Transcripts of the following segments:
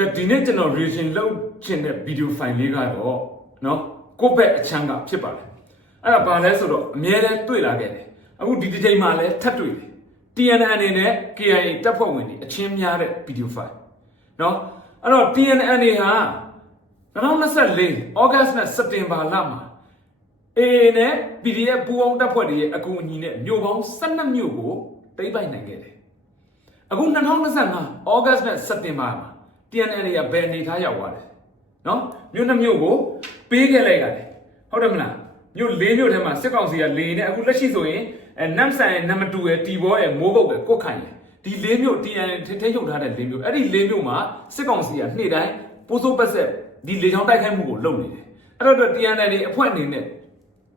ကဲဒီနေ့ကျွန်တော် reaction လုပ်ချင်တဲ့ video file လေးကတော့เนาะကိုယ့်ဘက်အချမ်းကဖြစ်ပါတယ်အဲ့ဒါဘာလဲဆိုတော့အမြဲတမ်းတွေ့လာခဲ့တယ်အခုဒီတစ်ချိန်မှာလည်းထပ်တွေ့တယ် TNN အနေနဲ့ KIA တပ်ဖွဲ့ဝင်တွေအချင်းများတဲ့ video file เนาะအဲ့တော့ TNN တွေဟာ2024 August နဲ့ September လမှာ AA နဲ့ PDF ပူးပေါင်းတပ်ဖွဲ့တွေရဲ့အကူအညီနဲ့မြို့ပေါင်း12မြို့ကိုတိမ့်ပိုက်နိုင်ခဲ့တယ်အခု2025 August နဲ့ September မှာ TNN တွေကဘယ်အနေထားရောက်သွားလဲနော်မြို့နှစ်မြို့ကိုပေးခဲ့လိုက်ရတယ်ဟုတ်တယ်မလားမြို့၄မြို့ထဲမှာစစ်ကောင်စီကလေနဲ့အခုလက်ရှိဆိုရင်အဲနမ်ဆန်ရဲ့နံပါတ်2ရဲ့တီဘောရဲ့မိုးကုတ်ရဲ့ကုတ်ခိုင်ရဲ့ဒီ၄မြို့ TNN ထိထိချုပ်ထားတဲ့၄မြို့အဲ့ဒီ၄မြို့မှာစစ်ကောင်စီကနေ့တိုင်းပိုးစိုးပတ်ဆက်ဒီလေချောင်းတိုက်ခိုက်မှုကိုလုပ်နေတယ်အဲ့တော့ TNN တွေအဖွဲ့အနေနဲ့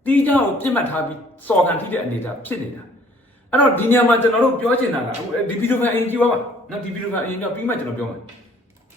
တီးကြောင်ပြစ်မှတ်ထားပြီးစော်ခံထိတဲ့အနေအထားဖြစ်နေတာအဲ့တော့ဒီညမှာကျွန်တော်တို့ပြောချင်တာကအခုဒီဗီဒီယိုဖိုင်အင်ကြည့်ပါပါနော်ဒီဗီဒီယိုဖိုင်အင်ကြည့်ပြီးမှကျွန်တော်ပြောမယ်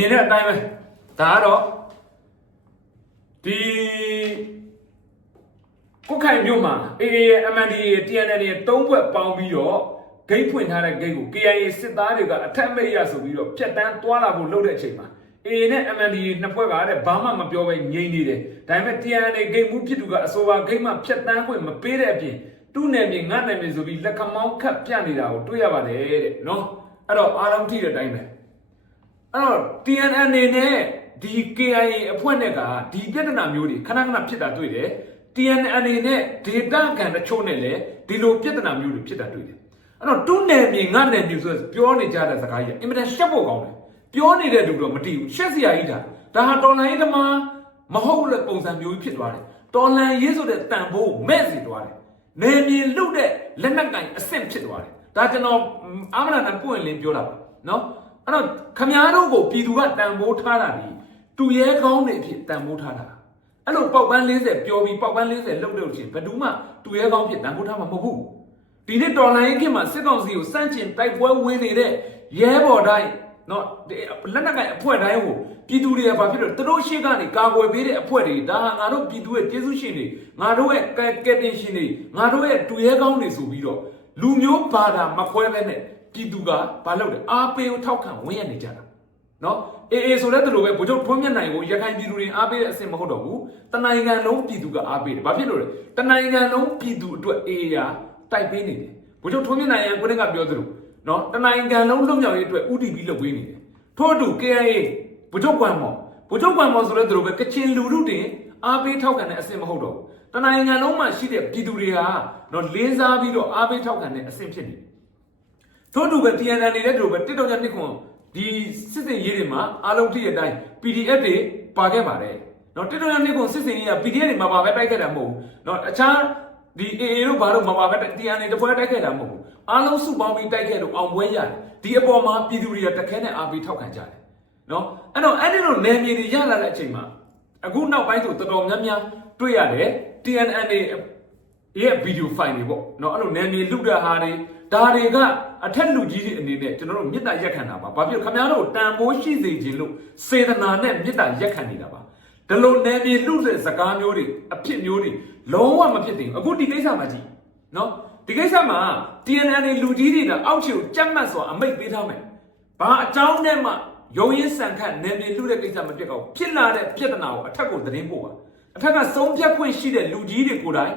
မြင်တဲ့အတိုင်းပဲဒါကတော့ဒီကုတ်ခိုင်မြို့မှာ AA ရဲ့ MNDAA ရဲ့ TNL ရဲ့သုံးဘက်ပေါင်းပြီးတော့ဂိတ်ဖွင့်ထားတဲ့ဂိတ်ကို KIA စစ်သားတွေကအထက်မိတ်ရဆိုပြီးတော့ဖြတ်တန်းသွားလာဖို့လုပ်တဲ့အချိန်မှာ AA နဲ့ MNDAA နှစ်ဖွဲ့ကတဲ့ဘာမှမပြောဘဲငြိမ်နေတယ်ဒါပေမဲ့ TNL ဂိတ်မှုဖြစ်သူကအဆိုပါဂိတ်မှာဖြတ်တန်းခွင့်မပေးတဲ့အပြင်သူ့နယ်မြေငါ့နယ်မြေဆိုပြီးလက်ခမောင်းခတ်ပြနေတာကိုတွေ့ရပါတယ်တဲ့နော်အဲ့တော့အားလုံးထိတဲ့အတိုင်းပဲ အဲ့တော့ TNN အနေနဲ့ဒီ KIA အဖွဲ့နဲ့ကဒီပြဿနာမျိုးတွေခဏခဏဖြစ်တာတွေ့တယ် TNN အနေနဲ့ data ကန်တချို့နဲ့လည်းဒီလိုပြဿနာမျိုးတွေဖြစ်တာတွေ့တယ်အဲ့တော့တူးနယ်မြေငါနယ်မြေဆိုပြောနေကြတဲ့စကားကြီးကအင်မတန်ရှက်ဖို့ကောင်းတယ်ပြောနေတဲ့လူတော့မတည်ဘူးရှက်စရာကြီးဒါဒါဟာတော်လိုင်းသမားမဟုတ်တဲ့ပုံစံမျိုးကြီးဖြစ်သွားတယ်တော်လန်ရေးဆိုတဲ့တန်ဖိုးမဲ့စီသွားတယ်နယ်မြေလုတဲ့လက်နက်ကင်အဆင့်ဖြစ်သွားတယ်ဒါကျွန်တော်အာမနာနဲ့ပွင့်လင်းပြောတာပါနော် အဲ့တော့ခမားတို့ကိုပြည်သူကတန်ဖိုးထားတာဒီတူရဲကောင်းနေအဖြစ်တန်ဖိုးထားတာအဲ့လိုပေါက်ပန်း40ပြောပြီးပေါက်ပန်း40လှုပ်လို့ချင်းဘယ်သူမှတူရဲကောင်းဖြစ်တန်ဖိုးထားမှာမဟုတ်ဘူးဒီနေ့တော်လိုင်းခင်မှာစစ်ကောင်စီကိုစန့်ကျင်တိုက်ပွဲဝင်နေတဲ့ရဲဘော်တိုင်းနော်ဒီလက်နက်ကင်အဖွဲ့တိုင်းကိုပြည်သူတွေကဘာဖြစ်လို့သူတို့ရှေ့ကနေကာကွယ်ပေးတဲ့အဖွဲ့တွေဒါဟာငါတို့ပြည်သူရဲ့ကျေးဇူးရှင်တွေငါတို့ရဲ့ကဲကဲတင်ရှင်တွေငါတို့ရဲ့တူရဲကောင်းတွေဆိုပြီးတော့လူမျိုးဘာသာမခွဲဘဲနဲ့ ပြည်သူကဘာလုပ်လဲအားပေးကိုထောက်ခံဝင်ရနေကြတာနော်အေးအေးဆိုတဲ့တူလိုပဲဗိုလ်ချုပ်ထွန်းမြတ်နိုင်ကိုရခိုင်ပြည်သူတွေအားပေးတဲ့အဆင့်မဟုတ်တော့ဘူးတနိုင်ငံလုံးပြည်သူကအားပေးတယ်ဘာဖြစ်လို့လဲတနိုင်ငံလုံးပြည်သူအတွက်အေးအေးရာတိုက်ပေးနေတယ်ဗိုလ်ချုပ်ထွန်းမြတ်နိုင်ရကိုတည်းကပြောသလိုနော်တနိုင်ငံလုံးလွတ်မြောက်ရေးအတွက် UDP လုပ်ပေးနေတယ်ထို့အတူ KIA ဗိုလ်ချုပ်ကွမ်မော်ဗိုလ်ချုပ်ကွမ်မော်ဆိုတဲ့တူလိုပဲကချင်လူထုတင်အားပေးထောက်ခံတဲ့အဆင့်မဟုတ်တော့ဘူးတနိုင်ငံလုံးမှာရှိတဲ့ပြည်သူတွေဟာနော်လေးစားပြီးတော့အားပေးထောက်ခံတဲ့အဆင့်ဖြစ်နေတယ် ထို့တူပဲ TNN နေတဲ့တူပဲတစ်တောင်ညနှစ်ခွန်ဒီစစ်စင်ရေးတွေမှာအားလုံးထိတဲ့အတိုင်း PDF တွေပါခဲ့ပါတယ်เนาะတစ်တောင်ညနှစ်ခွန်စစ်စင်ရေးက PDF တွေမှာပါပဲတိုက်ခဲ့တာမဟုတ်ဘူးเนาะအခြားဒီ AA တို့ဘာလို့မှာပါပဲ TNN တပွဲတိုက်ခဲ့တာမဟုတ်ဘူးအားလုံးစုပေါင်းပြီးတိုက်ခဲ့လို့အောင်ပွဲရတယ်ဒီအပေါ်မှာပြည်သူတွေကတခဲနဲ့အားပေးထောက်ခံကြတယ်เนาะအဲ့တော့အဲ့ဒီလိုနယ်မြေတွေရလာတဲ့အချိန်မှာအခုနောက်ပိုင်းဆိုတော်တော်များများတွေ့ရတယ် TNN တွေ ရဲ့ဗီဒီယိုဖိုင်တွေပေါ့เนาะအဲ့လိုနယ်မြေလူတဲ့ဟာတွေ ဒါတွေကအထက်လူကြီးတွေအနေနဲ့ကျွန်တော်တို့မေတ္တာရက်ခံတာပါဘာဖြစ်လို့ခင်ဗျားတို့တန်ဖိုးရှိစေခြင်းလို့စေတနာနဲ့မေတ္တာရက်ခံနေတာပါဒါလို့နေပြည်လူတဲ့စကားမျိုးတွေအဖြစ်မျိုးတွေလုံးဝမဖြစ်သေးဘူးအခုဒီကိစ္စမှာကြည့်နော်ဒီကိစ္စမှာ TNN လူကြီးတွေကအောက်ခြေကိုကြက်မှတ်စွာအမိတ်ပေးထားမယ်ဘာအကြောင်းနဲ့မှရုံရင်းဆန်ခတ်နေပြည်လူတဲ့ကိစ္စမဖြစ်ကောဖြစ်လာတဲ့ပြဿနာကိုအထက်ကိုသတင်းပို့ပါအထက်ကဆုံးဖြတ်ခွင့်ရှိတဲ့လူကြီးတွေကိုယ်တိုင်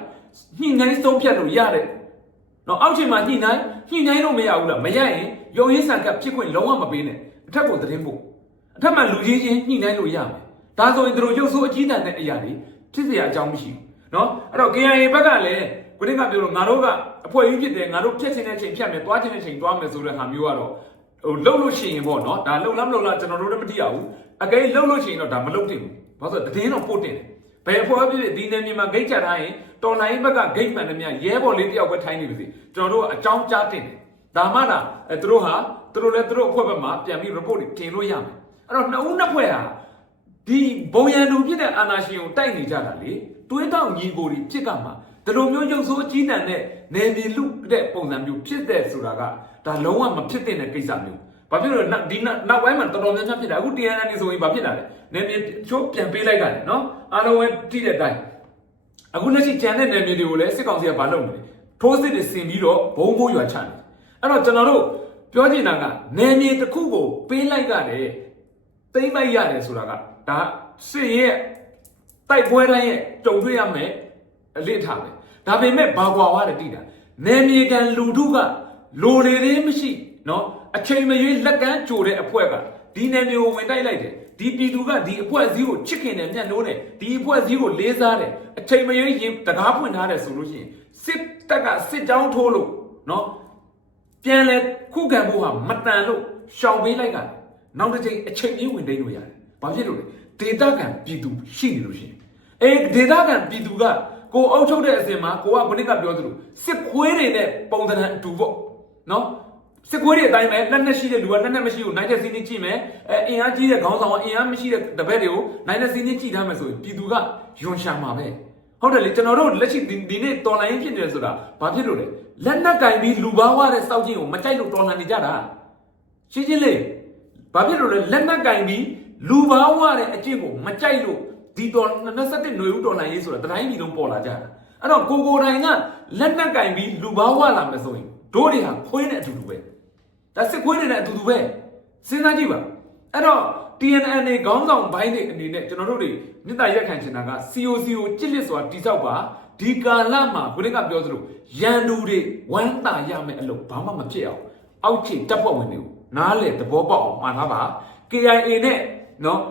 ညှိနှိုင်းဆုံးဖြတ်လို့ရတဲ့ နော်အောက်ချိန်မှာညှိနှိုင်းညှိနှိုင်းလို့မရဘူးလားမရရင်ရုံရင်းဆန်ကပ်ဖြစ်ခွင့်လုံးဝမပေးနဲ့အထက်ကိုသတင်းပို့အထက်မှာလူကြီးချင်းညှိနှိုင်းလို့ရမယ် ဒါဆိုရင်တို့ရုပ်ဆိုးအကြီးတန်းတဲ့အရာတွေဖြစ်เสียအကြောင်းမရှိဘူးเนาะအဲ့တော့ KIA ဘက်ကလည်းကိုတင်းကပြောလို့ငါတို့ကအဖွဲကြီးဖြစ်တယ်ငါတို့ဖြတ်ချင်တဲ့ချိန်ဖြတ်မယ်သွားချင်တဲ့ချိန်သွားမယ်ဆိုတဲ့ဟာမျိုးကတော့ဟိုလှုပ်လို့ရှိရင်ပေါ့เนาะဒါလှုပ်လားမလှုပ်လားကျွန်တော်တို့လည်းမသိရဘူးအကယ်လှုပ်လို့ရှိရင်တော့ဒါမလှုပ်တင်ဘူးဘာလို့လဲတည်င်းတော့ပို့တင်တယ် ဘယ်အဖွဲ့ဖြစ်ဖြစ်ဒီနယ်မြေမှာဂိတ်ချထားရင်တော်လိုင်းဘက်ကဂိတ်မှန်တယ်များရဲဘော်လေးတယောက်ပဲထိုင်းနေပါစေကျွန်တော်တို့ကအကြောင်းကြားတင်တယ်ဒါမှသာအဲသူတို့ဟာသူတို့လည်းသူတို့အဖွဲ့ဘက်မှာပြန်ပြီး report တွေတင်လို့ရမယ်အဲ့တော့နှစ်ဦးနှစ်ဖွဲ့ဟာဒီဘုံရန်သူဖြစ်တဲ့အာနာရှင်ကိုတိုက်နေကြတာလေတွေးတောင်ညီကိုတွေဖြစ်ကမှာဒီလိုမျိုးရုပ်ဆိုးအကြီးတန်းတဲ့နယ်မြေလူတဲ့ပုံစံမျိုးဖြစ်တဲ့ဆိုတာကဒါလုံးဝမဖြစ်တဲ့ကိစ္စမျိုး ဘာဖြစ်လို့လဲဒီနောက်ပိုင်းမှာတော်တော်များများဖြစ်တာအခု TNN နေဆိုရင်ဘာဖြစ်လာလဲနယ်မြေချိုးပြန်ပေးလိုက်ကြတယ်နော်အားလုံးပဲတိတဲ့အတိုင်းအခုလက်ရှိကျန်တဲ့နယ်မြေတွေကိုလည်းစစ်ကောင်စီကဘာလုပ်နေလဲထိုးစစ်တွေဆင်ပြီးတော့ဘုံဘိုးရွာချတယ်အဲ့တော့ကျွန်တော်တို့ပြောချင်တာကနယ်မြေတစ်ခုကိုပေးလိုက်ရတယ်သိမ့်လိုက်ရတယ်ဆိုတာကဒါစစ်ရဲ့တိုက်ပွဲတိုင်းရဲ့ကြုံတွေ့ရမယ်အလစ်ထားပဲဒါပေမဲ့ဘာကွာဝါတယ်တိတာနယ်မြေကန်လူထုကလိုလေသေးမရှိ နော်အချိန်မရွေးလက်ကမ်းကြိုတဲ့အဖွဲ့ကဒီနယ်မြေကိုဝင်တိုက်လိုက်တယ်ဒီပြည်သူကဒီအဖွဲ့အစည်းကိုချစ်ခင်တယ်မျက်နှိုးတယ်ဒီအဖွဲ့အစည်းကိုလေးစားတယ်အချိန်မရွေးရင်တကားဖွင့်ထားတယ်ဆိုလို့ရှိရင်စစ်တပ်ကစစ်ကြောင်းထိုးလို့နော်ပြန်လဲခုခံဖို့ဟာမတန်လို့ရှောင်ပေးလိုက်ကနောက်တစ်ချိန်အချိန်ကြီးဝင်တိတ်လို့ရတယ်ဘာဖြစ်လို့လဲဒေတာကန်ပြည်သူရှိနေလို့ရှိရင်အေးဒေတာကန်ပြည်သူကကိုအုပ်ချုပ်တဲ့အစဉ်မှာကိုကဘုနစ်ကပြောသလိုစစ်ခွေးတွေနဲ့ပုံသဏ္ဍာန်အတူပေါ့နော် စစ်ခွေးတွေအတိုင်းပဲလက်နဲ့ရှိတဲ့လူကလက်နဲ့မရှိဘူးနိုင်တဲ့စီးနေကြည့်မယ်အဲအင်အားကြီးတဲ့ခေါင်းဆောင်ကအင်အားမရှိတဲ့တပည့်တွေကိုနိုင်တဲ့စီးနေကြည့်ထားမယ်ဆိုရင်ပြည်သူကယွန်ရှာမှာပဲဟုတ်တယ်လေကျွန်တော်တို့လက်ရှိဒီဒီနေ့တော်လိုင်းဖြစ်နေတယ်ဆိုတာဘာဖြစ်လို့လဲလက်နက်ကင်ပြီးလူဘာဝတဲ့စောက်ချင်းကိုမကြိုက်လို့တော်လှန်နေကြတာရှင်းရှင်းလေးဘာဖြစ်လို့လဲလက်နက်ကင်ပြီးလူဘာဝတဲ့အကျင့်ကိုမကြိုက်လို့ဒီတော်27ຫນွေဦးတော်လှန်ရေးဆိုတာတတိုင်းပြည်လုံးပေါ်လာကြတာအဲ့တော့ကိုကိုတိုင်းကလက်နက်ကင်ပြီးလူဘာဝလာမယ်ဆိုရင်တို့တွေဟာခွေးနဲ့အတူတူပဲ ဒါစစ်ခွေးတွေနဲ့အတူတူပဲစဉ်းစားကြည့်ပါအဲ့တော့ TNN တွေခေါင်းဆောင်ဘိုင်းတွေအနေနဲ့ကျွန်တော်တို့တွေမြစ်တာရက်ခံချင်တာက COC ကိုကြစ်လစ်စွာတိဆောက်ပါဒီကာလမှာဘုရင်ကပြောသလိုရန်သူတွေဝမ်းသာရမယ်အလုပ်ဘာမှမဖြစ်အောင်အောက်ခြေတပ်ဖွဲ့ဝင်တွေကိုနားလေသဘောပေါက်အောင်မှားထားပါ KIA နဲ့နော်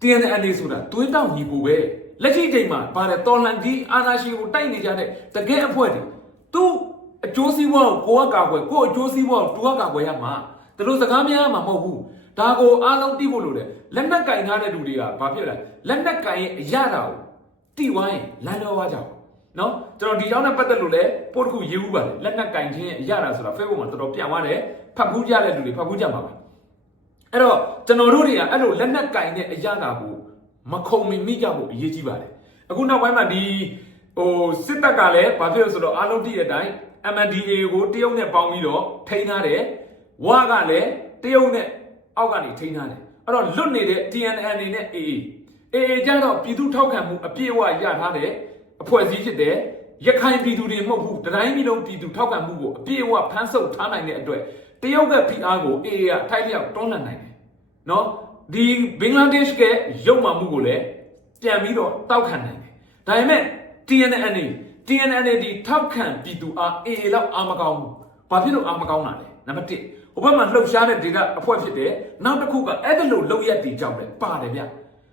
TNN တွေဆိုတာသွေးတောင်ညီကိုပဲလက်ရှိချိန်မှာပါတယ်တော်လန်ဒီအာနာရှိကိုတိုက်နေကြတဲ့တကယ်အဖွဲ့တွေသူ အကျိုးစီးပွားကိုကိုကကာကွယ်ကိုအကျိုးစီးပွားကိုသူကကာကွယ်ရမှာဒါလို့စကားများမှာမဟုတ်ဘူးဒါကိုအားလုံးသိဖို့လိုတယ်လက်နက်ကင်ထားတဲ့လူတွေကဘာဖြစ်လဲလက်နက်ကင်ရဲ့အရတာကိုတိဝိုင်းလမ်းတော်ဝါကြောင်နော်ကျွန်တော်ဒီကြောင်းနဲ့ပတ်သက်လို့လည်းပို့တစ်ခုရေးဦးပါတယ်လက်နက်ကင်ခြင်းရဲ့အရတာဆိုတာ Facebook မှာတော်တော်ပြန်သွားတယ်ဖတ်ဖူးကြတဲ့လူတွေဖတ်ဖူးကြမှာပါအဲ့တော့ကျွန်တော်တို့တွေကအဲ့လိုလက်နက်ကင်တဲ့အရတာကိုမခုံမမိကြဖို့အရေးကြီးပါတယ်အခုနောက်ပိုင်းမှာဒီဟိုစစ်တပ်ကလည်းဘာဖြစ်လို့ဆိုတော့အားလုံးသိတဲ့အတိုင်း MNDAA ကိုတရုတ်နဲ့ပေါင်းပြီးတော့ထိန်းထားတယ်ဝါကလည်းတရုတ်နဲ့အောက်ကနေထိန်းထားတယ်အဲ့တော့လွတ်နေတဲ့ TNN နေနဲ့ AA AA ကြတော့ပြည်သူထောက်ခံမှုအပြည့်အဝရထားတဲ့အဖွဲ့အစည်းဖြစ်တယ်ရခိုင်ပြည်သူတွေမဟုတ်ဘူးတတိုင်းပြည်လုံးပြည်သူထောက်ခံမှုကိုအပြည့်အဝဖမ်းဆုပ်ထားနိုင်တဲ့အတွက်တရုတ်က PR ကို AA ကအထိုက်လျောက်တွန်းလှန်နိုင်တယ်နော်ဒီဘင်္ဂလားဒေ့ရှ်ကရုပ်မှမှုကိုလည်းပြန်ပြီးတော့တောက်ခံနိုင်တယ်ဒါပေမဲ့ TNN နေ TNN ဒီထောက်ခံပြည်သူအား AA လောက်အာမကောင်းဘူးဘာဖြစ်လို့အာမကောင်းတာလဲနံပါတ်1ဟိုဘက်မှာလှုပ်ရှားတဲ့ဒေတာအဖွဲ့ဖြစ်တယ်နောက်တစ်ခုကအဲ့ဒါလို့လှုပ်ရက်တီကြောင့်လည်းပါတယ်ဗျ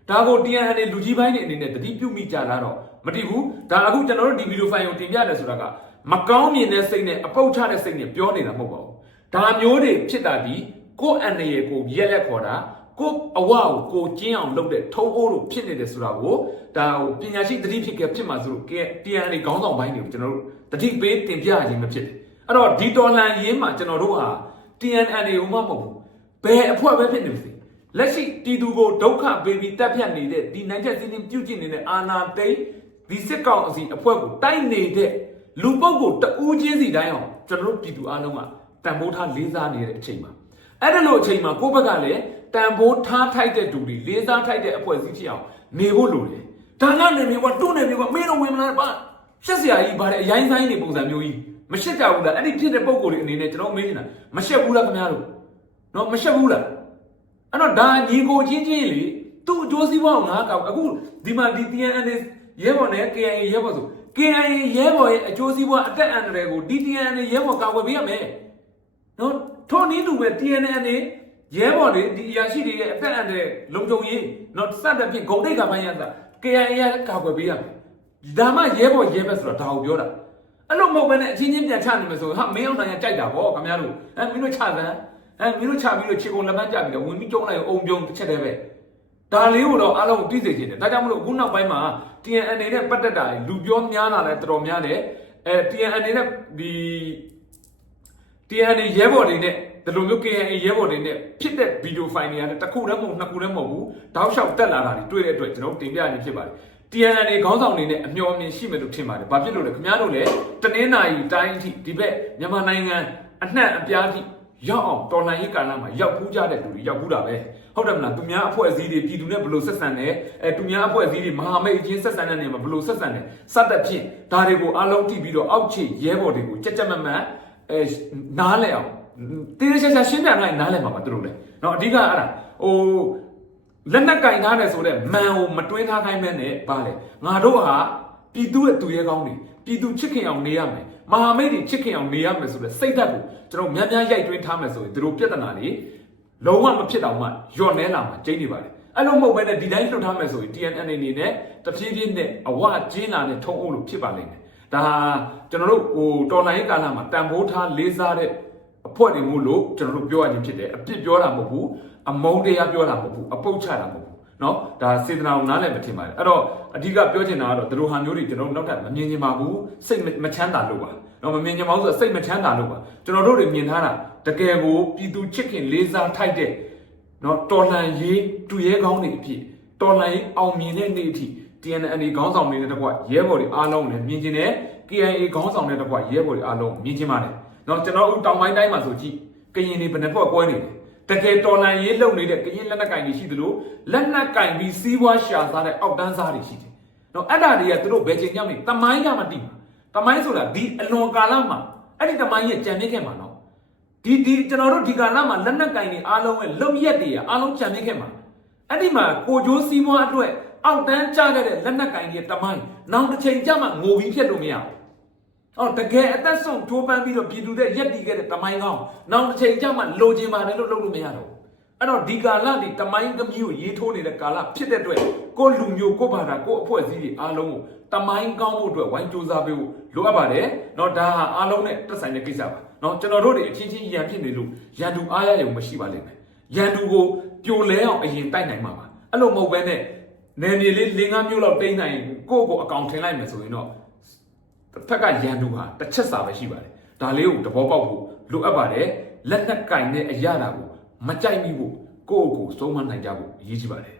ဒါကို TNN လူကြီးပိုင်းတွေအနေနဲ့တတိပြုမိကြတာတော့မတည်ဘူးဒါအခုကျွန်တော်တို့ဒီဗီဒီယိုဖိုင်ကိုတင်ပြတယ်ဆိုတာကမကောင်းမြင်တဲ့စိတ်နဲ့အပုတ်ချတဲ့စိတ်နဲ့ပြောနေတာမဟုတ်ပါဘူးဒါမျိုးတွေဖြစ်တာဒီကိုယ့်အန်ရယ်ကိုရက်လက်ခေါ်တာ ကိုအဝကိုကိုကျင်းအောင်လုပ်တဲ့ထုံးအိုးလို့ဖြစ်နေတယ်ဆိုတာကိုဒါဟိုပညာရှိတတိဖြစ်ခဲ့ဖြစ်မှာဆိုလို့ TNN ခေါင်းဆောင်ပိုင်းတွေကိုကျွန်တော်တို့တတိပေးတင်ပြရခြင်းမဖြစ်တယ်အဲ့တော့ဒီတော်လန်ရင်းမှာကျွန်တော်တို့ဟာ TNN ကိုမှမဟုတ်ဘူးဘယ်အဖွဲ့ပဲဖြစ်နေပါစေလက်ရှိတီသူကိုဒုက္ခပေးပြီးတက်ဖြတ်နေတဲ့ဒီနိုင်ချက်စင်းစင်းပြုတ်ကျင်နေတဲ့အာနာသိန်းဒီစစ်ကောင်အစီအဖွဲ့ကိုတိုက်နေတဲ့လူပုတ်ကိုတဦးချင်းစီတိုင်းအောင်ကျွန်တော်တို့ပြည်သူအားလုံးကတန်ဖိုးထားလေးစားနေတဲ့အချိန်မှာအဲ့ဒါလို့အချိန်မှာကိုယ့်ဘက်ကလည်း တန်ဖိုးထားထိုက်တဲ့သူတွေလေးစားထိုက်တဲ့အဖွဲ့အစည်းဖြစ်အောင်နေဖို့လိုတယ်ဒါကနေမျိုးကတွန်းနေမျိုးကမင်းတို့ဝင်မလားပါရှက်စရာကြီးဗါတဲ့အရင်ဆိုင်နေပုံစံမျိုးကြီးမရှက်ကြဘူးလားအဲ့ဒီဖြစ်တဲ့ပုံကိုယ်တွေအနေနဲ့ကျွန်တော်မေးနေတာမရှက်ဘူးလားခင်ဗျားတို့နော်မရှက်ဘူးလားအဲ့တော့ဒါညီကိုချင်းချင်းလေသူ့အကျိုးစီးပွားကိုငါကောက်အခုဒီမှာဒီ TNN ရဲဘော်နဲ့ KIA ရဲဘော်ဆို KIA ရဲဘော်ရဲ့အကျိုးစီးပွားအတက်အန္တရာယ်ကို DTN ရဲဘော်ကာကွယ်ပေးရမယ်နော်ထို့နည်းတူပဲ TNN နဲ့ ရဲဘော်တွေဒီအရာရှိတွေရဲ့အသက်အန္တရာယ်လုံခြုံရေးနော်စတဲ့ဖြင့်ဂုံတိတ်ကပိုင်းရတာ KIA ရကာကွယ်ပေးရမယ်ဒါမှရဲဘော်ရဲဘက်ဆိုတော့ဒါကိုပြောတာအဲ့လိုမဟုတ်ဘဲနဲ့အချင်းချင်းပြန်ချနေမယ်ဆိုဟာမင်းအောင်နိုင်ကြိုက်တာဗောခင်ဗျားတို့အဲမင်းတို့ချစမ်းအဲမင်းတို့ချပြီးတော့ခြေကုန်လက်ပန်းကြပြီးတော့ဝင်ပြီးကျုံလိုက်အောင်ပြုံးတစ်ချက်တည်းပဲဒါလေးကိုတော့အားလုံးသိစေချင်တယ်ဒါကြောင့်မလို့အခုနောက်ပိုင်းမှာ TNN နဲ့ပတ်သက်တာလူပြောများလာတယ်တော်တော်များတယ်အဲ TNN နဲ့ဒီ TNA ရဲဘော်တွေနဲ့ ဒီလိုမျိုး KNA ရဲဘော်တွေနဲ့ဖြစ်တဲ့ဗီဒီယိုဖိုင်တွေကလည်းတစ်ခုတည်းမဟုတ်နှစ်ခုတည်းမဟုတ်ဘူးတောက်လျှောက်တက်လာတာတွေတွေ့တဲ့အတွက်ကျွန်တော်တင်ပြရခြင်းဖြစ်ပါတယ် TNA ခေါင်းဆောင်တွေနဲ့အမျှော်အမြင်ရှိမယ်လို့ထင်ပါတယ်။ဘာဖြစ်လို့လဲခင်ဗျားတို့လည်းတနင်္လာရီတိုင်းအထိဒီဘက်မြန်မာနိုင်ငံအနှံ့အပြားထိရောက်အောင်တော်လှန်ရေးကာလမှာရောက်ဖူးကြတဲ့လူတွေရောက်ဖူးတာပဲဟုတ်တယ်မလားသူများအဖွဲ့အစည်းတွေပြည်သူနဲ့ဘယ်လိုဆက်ဆံလဲအဲသူများအဖွဲ့အစည်းတွေမဟာမိတ်အချင်းဆက်ဆံတဲ့နေရာမှာဘယ်လိုဆက်ဆံလဲစသဖြင့်ဒါတွေကိုအားလုံးကြည့်ပြီးတော့အောက်ခြေရဲဘော်တွေကိုကြက်ကြက်မတ်မတ်အဲနားလဲအောင် တေးသေးချာချာရှင်းပြနိုင်နားလဲမှာပါသူတို့လည်းเนาะအဓိကအဲ့ဒါဟို လက်နက်ကင်ထားတယ်ဆိုတော့မန်ကိုမတွင်းထားခိုင်းမဲ့နဲ့ဗာလေငါတို့ဟာပြည်သူရဲ့သူရဲကောင်းတွေပြည်သူချစ်ခင်အောင်နေရမယ်မဟာမိတ်တွေချစ်ခင်အောင်နေရမယ်ဆိုတဲ့စိတ်ဓာတ်ကိုကျွန်တော်များများရိုက်တွင်းထားမယ်ဆိုရင်တို့ပြဿနာတွေလုံးဝမဖြစ်တော့မှညော့နေလာမှာကျိန်းနေပါလေအဲ့လိုမဟုတ်ဘဲနဲ့ဒီတိုင်းလှုပ်ထားမယ်ဆိုရင် TNN အနေနဲ့တဖြည်းဖြည်းနဲ့အဝကျင်းလာတဲ့ထုံအုပ်လို့ဖြစ်ပါလိမ့်မယ်ဒါဟာကျွန်တော်တို့ဟိုတော်လိုင်းကာလမှာတန်ဖိုးထားလေးစားတဲ့ အဖွဲ့တွေမို့လို့ကျွန်တော်တို့ပြောရခြင်းဖြစ်တယ်အပြစ်ပြောတာမဟုတ်ဘူးအမုန်းတရားပြောတာမဟုတ်ဘူးအပုတ်ချတာမဟုတ်ဘူးเนาะဒါစေတနာကိုနားလည်မထင်ပါနဲ့အဲ့တော့အဓိကပြောချင်တာကတော့ဒီလိုဟာမျိုးတွေကျွန်တော်တို့နောက်ထပ်မမြင်ချင်ပါဘူးစိတ်မချမ်းသာလို့ပါเนาะမမြင်ချင်ပါဘူးဆိုတော့စိတ်မချမ်းသာလို့ပါကျွန်တော်တို့တွေမြင်ထားတာတကယ်ကိုပြည်သူချစ်ခင်လေးစားထိုက်တဲ့เนาะတော်လှန်ရေးတူရဲကောင်းတွေအဖြစ်တော်လှန်ရေးအောင်မြင်တဲ့နေ့အထိ TNN ခေါင်းဆောင်တွေနဲ့တကွရဲဘော်တွေအားလုံးလည်းမြင်ချင်တယ် KIA ခေါင်းဆောင်တွေနဲ့တကွရဲဘော်တွေအားလုံးမြင်ချင်ပါတယ် နော်ကျွန်တော်တို့တောင်ပိုင်းတိုင်းမှာဆိုကြည့်ကရင်တွေဘယ်နှပေါ့ကွဲနေတယ်တကယ်တော်လန်ရေးလုပ်နေတဲ့ကရင်လက်နက်ကင်တွေရှိသလိုလက်နက်ကင်ပြီးစီးပွားရှာစားတဲ့အောက်တန်းစားတွေရှိတယ်နော်အဲ့ဒါတွေကသူတို့ဘယ်ချိန်ကြောက်နေတမိုင်းကမှတိမှာတမိုင်းဆိုတာဒီအလွန်ကာလမှာအဲ့ဒီတမိုင်းရဲ့ကြံနေခဲ့မှာနော်ဒီဒီကျွန်တော်တို့ဒီကာလမှာလက်နက်ကင်တွေအားလုံးရဲ့လုံရက်တွေအားလုံးကြံနေခဲ့မှာအဲ့ဒီမှာကိုကျိုးစီးပွားအတွက်အောက်တန်းကျခဲ့တဲ့လက်နက်ကင်တွေတမိုင်းနောက်တစ်ချိန်ကျမှငိုပြီးဖြစ်လို့မရဘူး အော်တကယ်အသက်ဆုံးထိုးပန်းပြီးတော့ပြည်သူတဲ့ရက်တီခဲ့တဲ့တမိုင်းကောင်းနောက်တစ်ချိန်ကျမှလိုချင်ပါတယ်လို့လုပ်လို့မရတော့ဘူးအဲ့တော့ဒီကာလဒီတမိုင်းကမျိုးကိုရေးထိုးနေတဲ့ကာလဖြစ်တဲ့အတွက်ကိုလူမျိုးကိုဘာသာကိုအဖွဲ့အစည်းတွေအားလုံးကိုတမိုင်းကောင်းဖို့အတွက်ဝိုင်းစူးစမ်းပေးဖို့လိုအပ်ပါတယ်เนาะဒါဟာအားလုံးနဲ့တက်ဆိုင်တဲ့ကိစ္စပါเนาะကျွန်တော်တို့တွေအချင်းချင်းရန်ဖြစ်နေလို့ရန်သူအားရရုံမရှိပါလိမ့်မယ်ရန်သူကိုပြိုလဲအောင်အရင်တိုက်နိုင်မှာပါအဲ့လိုမဟုတ်ဘဲနဲ့နယ်မြေလေး၄၅မျိုးလောက်တိမ့်နိုင်ကိုယ့်ကိုအကောင်ထင်လိုက်မယ်ဆိုရင်တော့ တစ်ဖက်ကရန်သူဟာတစ်ချက်စာပဲရှိပါတယ်ဒါလေးကိုသဘောပေါက်ဖို့လိုအပ်ပါတယ်လက်နက်ကင်တဲ့အရာတာကိုမကြိုက်မိဖို့ကိုယ့်ကိုယ်ကိုစိုးမနိုင်ကြဖို့အရေးကြီးပါတယ်